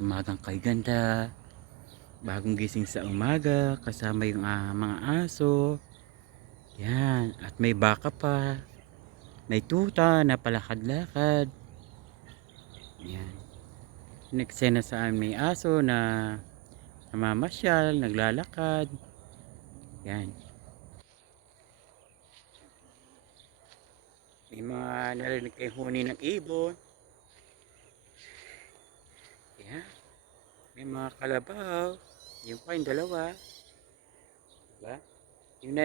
Umagang kay ganda, bagong gising sa umaga, kasama yung mga aso. Yan, at may baka pa, may tuta na palakad-lakad. Yan, neksena saan may aso na namamasyal, naglalakad. Yan, may mga narinig kayo huni ng ibon. Yan, may mga kalabaw. Yung pa yung dalawa. Diba? Yung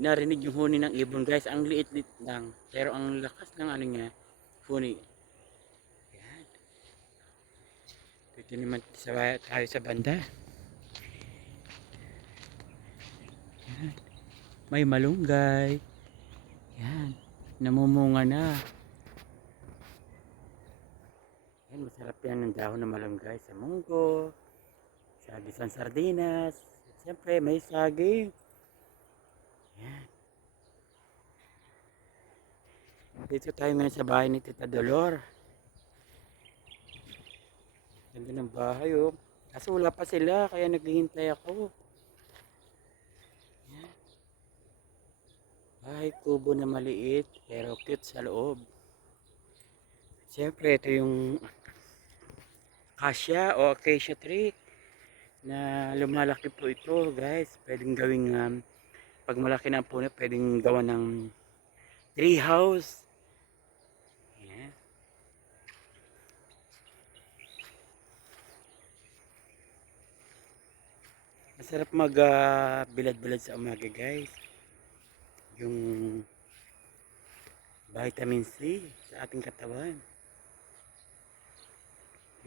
narinig yung huni ng ibon guys, ang liit-liit lang. Pero ang lakas ng ano niya, huni. Yan. Dito naman tayo sa banda. Yan. May malunggay. Yan. Namumunga na. Yan, masarap yan ng dahon ng malunggay sa munggo, sa gisang sardinas. At siyempre may saging. Yan. Dito tayo ngayon sa bahay ni Tita Dolor. Ganda ng bahay oh. Kaso wala pa sila kaya naghihintay ako. Yan. Bahay kubo na maliit pero cute sa loob. Siyempre ito yung acacia o acacia tree na lumalaki po ito guys. Pwedeng gawing pag malaki na ang puno pwedeng gawa ng tree house. Yan. Masarap mag bilad-bilad sa umaga guys. Yung vitamin C sa ating katawan.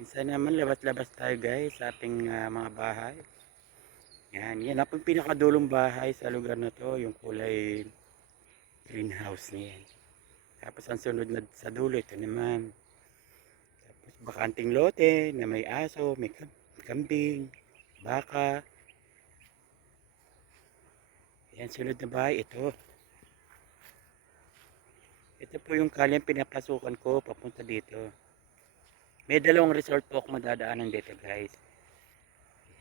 Minsan naman labas-labas tayo guys sa ating mga bahay. Yan ang pinakadulong bahay sa lugar na to, yung kulay greenhouse niyan. Tapos ang sunod na sa dulo, ito naman. Tapos bakanting lote na may aso, may kambing, baka. Yan, sunod na bahay, ito. Ito po yung kalyang pinapasukan ko papunta dito. May dalawang resort po ako madadaanan dito guys.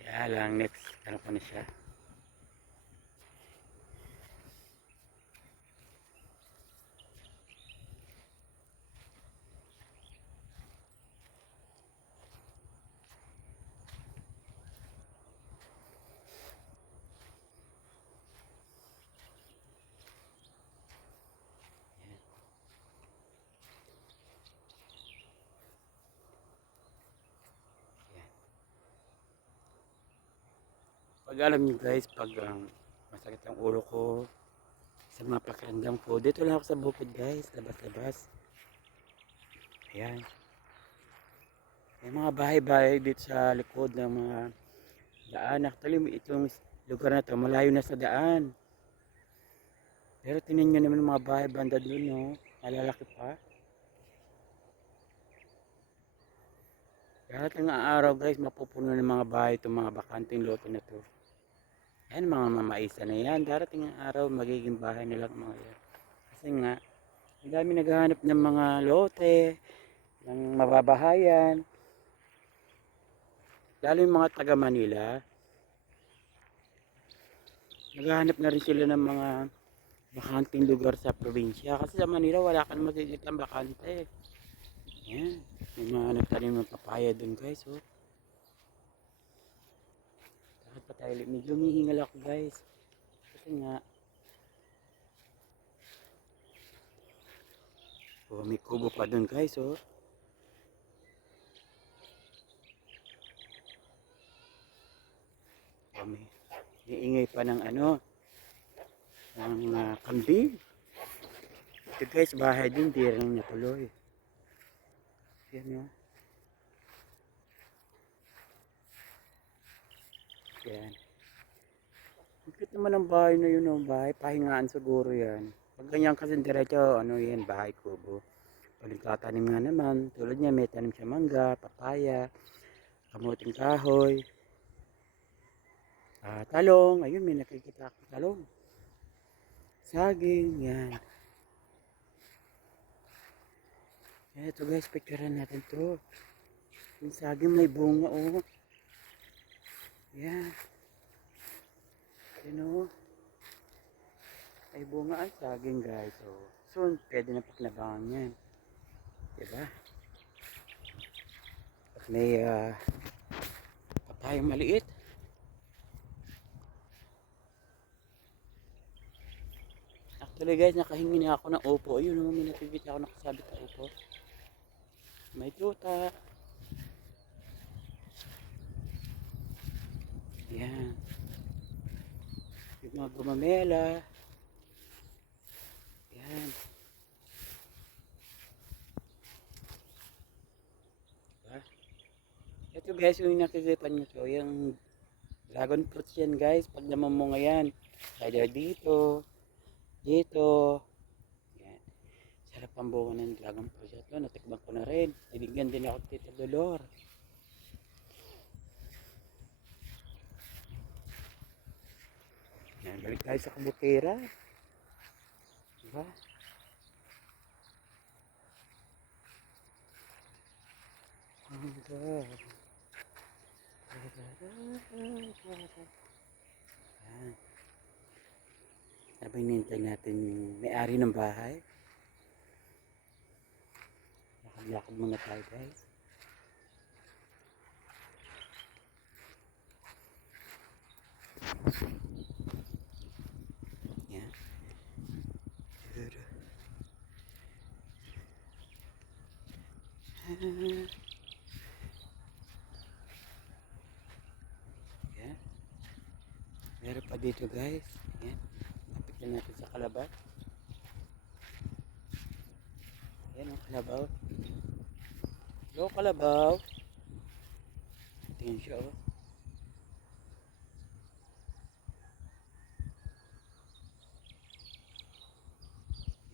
Kaya lang next, ano ko na siya. Pag alam nyo guys, pag masakit ang ulo ko, sa mga pakiramdam ko, dito lang ako sa bukid guys, labas-labas. Ayan. May mga bahay-bahay dito sa likod ng mga daan. Actually, itong lugar na to, malayo na sa daan. Pero tingnan nyo naman mga bahay banda doon, no? Malalaki pa. Lahat ng araw guys, mapupuno ng mga bahay itong mga bakanting lote na to. Yan, mga mamaisa na yan. Darating ang araw, magiging bahay nilang mga yan. Kasi nga, ang dami naghahanap ng mga lote, ng mababahayan. Lalo yung mga taga Manila. Naghahanap na rin sila ng mga bakanting lugar sa probinsya. Kasi sa Manila, wala kang makikita bakante. Yan. May mga nagtanim ng papaya dun guys. Oh. Bakit pa tayo? Medyo humihingal ako guys. Kasi nga, oh, may kubo pa dun guys. Oh. Oh, may iingay pa ng ano, ng kambing. Ito guys, bahay din, di rin natuloy. Yan o. Yan. Ang cute naman ang bahay na yun, oh. Bahay, pahingaan siguro yan. Pag ganyan kasi diretso, ano yan, bahay kubo. Pag nagtatanim nga naman, tulad niya, may tanim siya mangga, papaya, kamuting kahoy, talong, ayun, may nakikita akong talong. Saging, yan. Ito guys, picturean natin to. Yung saging may bunga, oh. Yan. Yan, oh. May bunga ang saging, guys. So, soon, pwede na paklabangan yan. Diba? At may papayang maliit. Actually, guys, nakahingi na ako ng upo. Ayun, naman may nakikita ako nakasabit na upo. May tuta. Yan. Yung mga gumamela. Yan. Diba? Ito guys, yung nakikita nyo to, yung dragon fruits yan guys. Pag naman yan, kaya dito, dito. Yan. Sarap ang bunga ng dragon fruits. Ito, natikman ko na rin. Binigyan din ako Tita Dolor. Yan, balik tayo sa kabutera. Diba? Yan. Habang hinihintay natin yung may-ari ng bahay. Lakad-lakad muna tayo guys. Yan. Yan. Meron pa dito guys. Yan. Lapit na natin sa kalabaw. Yan ang kalabaw. Hello kalabaw. Tingin siya oh.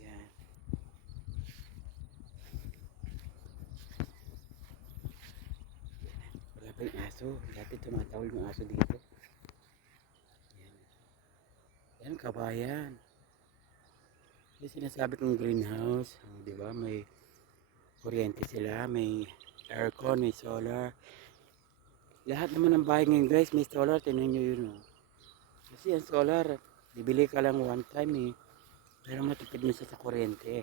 Yan. Wala pa yung aso. Dati tumatawal yung aso dito. Yan. Yan kabayan. Yung sinasabi kong greenhouse. Di ba? May kuryente sila. May aircon, may solar. Lahat naman ng bahay ngayon guys, may solar. Tingnan nyo yun oh. Kasi ang solar, bibili ka lang one time eh. Pero matipid mo sa kuryente.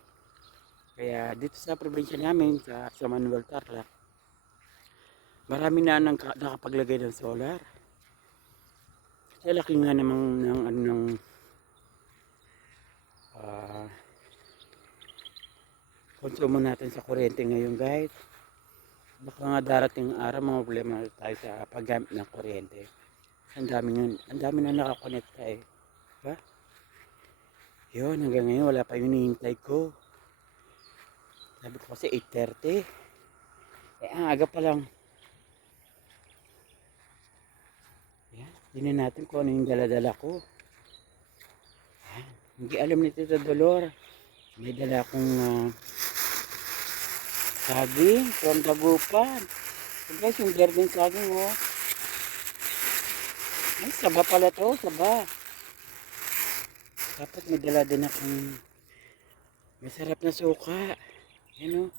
Kaya dito sa probinsya namin, sa Manuel Tarlac, marami na nakapaglagay ng solar. Kasi laki nga namang konsumo natin sa kuryente ngayon guys. Baka nga darating araw mga problema tayo sa paggamit ng kuryente. Ang dami na nakakonekta eh. Diba? Yun, hanggang ngayon wala pa yung hinihintay ko. Sabi ko kasi 8:30. Eh, ang aga pa lang. Yan, hindi natin kung ano yung dala-dala ko. Yan, hindi alam ni Tita Dolor. May dala akong saging from Dagupan. So guys, yung garden saging oh. Ay, saba pala to, saba. Dapat may dala din akong masarap na suka. Yan oh.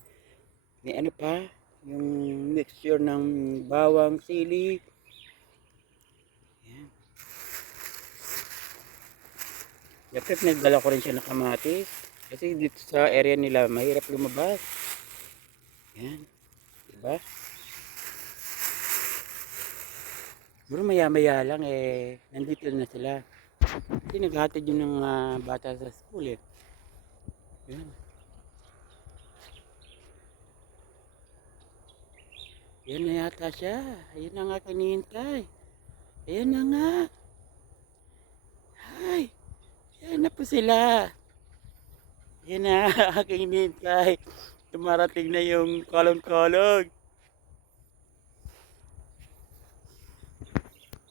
May ano pa, yung mixture ng bawang, sili. Yan. Dapat nagdala ko rin siya ng kamatis. Kasi dito sa area nila, mahirap lumabas. Yan. Diba? Siguro maya-maya lang eh, nandito na sila. Kasi naghatid yun ng bata sa school eh. Yan. Yan na yata siya. Ayan na nga kanihintay. Ayan na nga. Ay. Ayan na po sila. Ayan na aking hinihintay. Tumarating na yung kolong-kolong.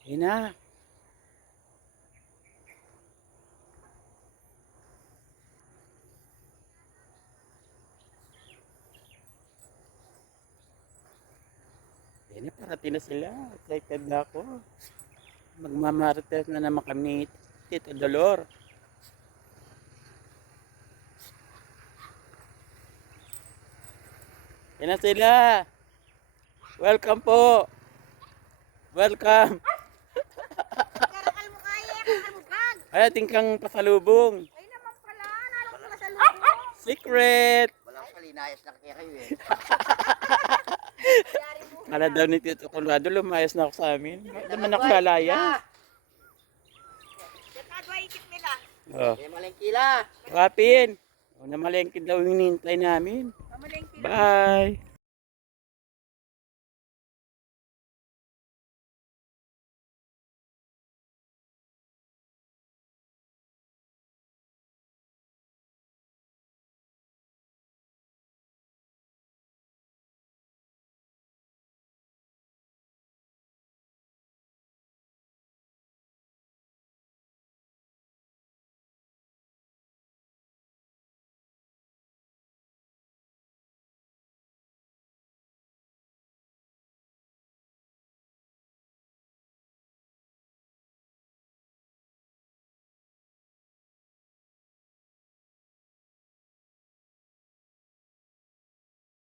Ayan na. Ayan na, parating na sila. Excited na ako. Magmamarites na naman kami, Tita Dolor. Ayan na sila. Welcome po. Welcome. Karakal mo kaya, kakamukag. Ay, ating kang pasalubong. Ay naman pala, nalang pala sa lubo. Secret. Walang palinayas na kaya kayo eh. Yari mo. Kala daw ni Tito Colorado, lumayas na ako sa amin. Bakit naman ako lalaya? Dekado ay ikit nila. Oh. Kaya malengkila. Rapin. O, namalengke daw yung hinihintay namin. Pamalengke. Bye.